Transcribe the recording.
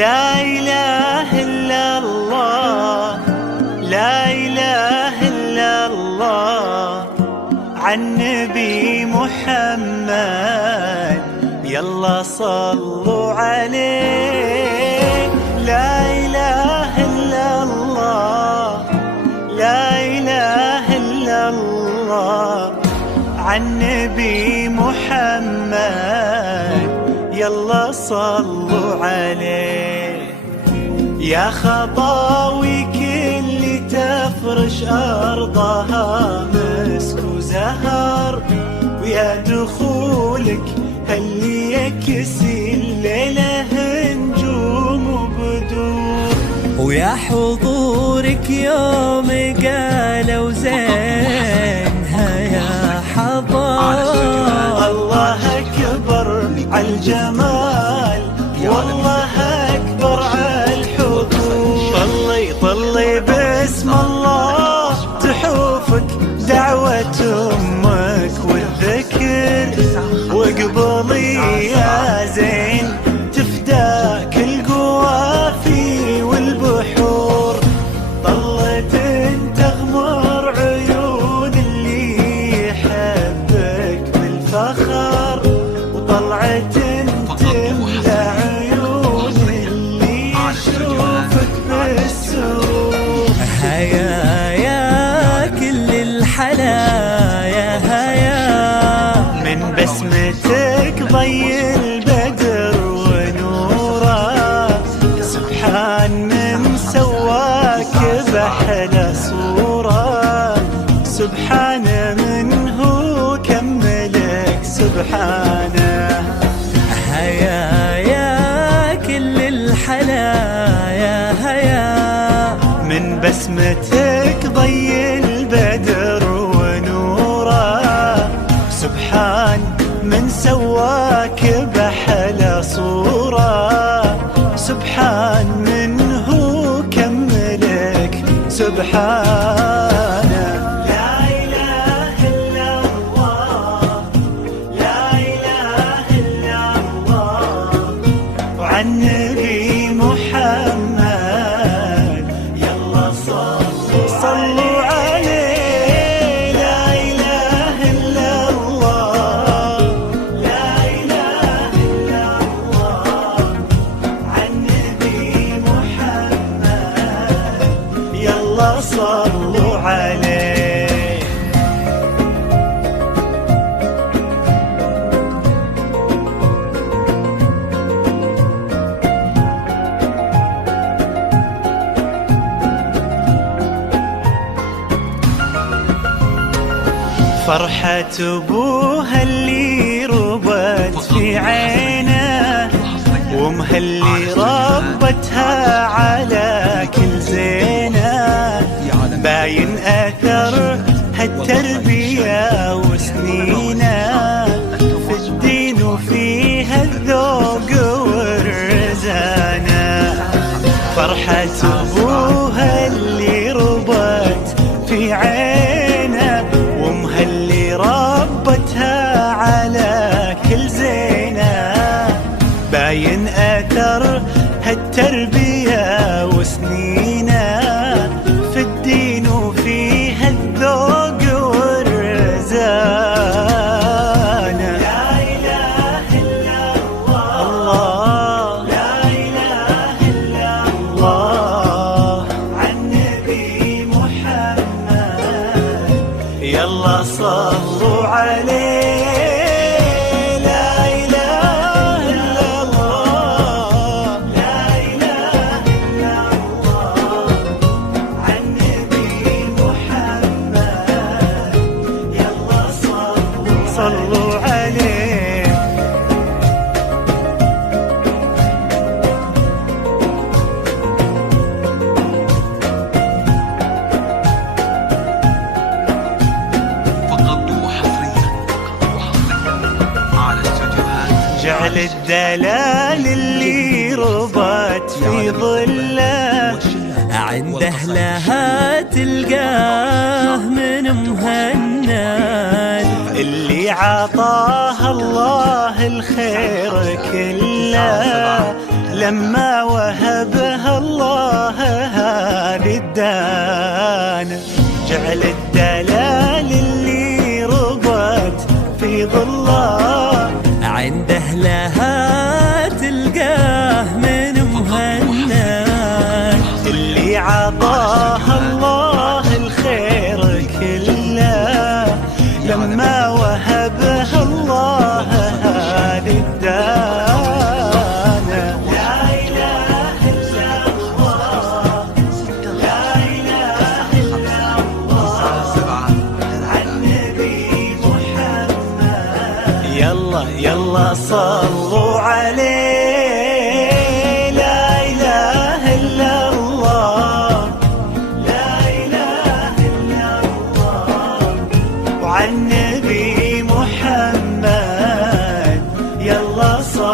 لا إله إلا الله، لا إله إلا الله، عن نبي محمد يلا صلوا عليه. لا إله إلا الله، لا إله إلا الله، عن نبي محمد يلا صلوا عليه. يا خطاوي كل تفرش أرضها مسك وزهر، ويا دخولك اللي يكسي الليلة نجوم وبدور، ويا حضورك يوم قالوا زينها يا حضار. الله أكبر عالجمال، والله أكبر عالحضور. طلي باسم الله تحوفك دعوة أمك والذكر، وقبلي يا زين تفداك القوافي والبحور. طلت تغمر عيون اللي يحبك بالفخر، وطلعت تملى عيون اللي يشوفك بالسوق. هيا كل الحلايا هيا، من بسمتك ضي البدر ونوره، سبحان من سواك بأحلى صورة، سبحان من هو كملك سبحانه. هيا كل الحلايا هيا، من بسمتك ضي البدر ونوره، سبحان من سواك بأحلى صورة، سبحان من هو كملك سبحانه. لا إله إلا الله، لا إله إلا الله، وعن نبي محمد يلا صلوا عليه. لا إله إلا الله، لا إله إلا الله، عن نبي محمد يلا صلوا عليه. فرحة أبوها اللي ربت في عينه، وامها اللي ربتها على كل زينه، باين أثر هالتربية وسنينه في الدين وفيها الذوق والرزانة. فرحة أبوها اللي ربت في عينه، وامها اللي ربتها على كل زينه، باين أثر هالتربية وسنينه في الدين وفيها الذوق والرزانة. لا إله إلا الله، لا إله إلا الله، عن نبي محمد يلا صلوا عليه. صلوا عليه. فقط وحصريا على استديوهات جعل الدلال اللي ربت في ظله، عند أهلها تلقاه من مهند، اللي عطاها الله الخير كله، لما وهبها الله هذه الدانة. جعل الدلال اللي ربت في ظله عند أهلها تلقاه من مهند، اللي عطاها الله الخير كله لما وهبها الله هذه الدانة. لا إله إلا الله، لا إله إلا الله عن نبي محمد. يلا يلا صلوا عليه. لا إله إلا الله، لا إله إلا الله وعن نبي محمد. يلا صلوا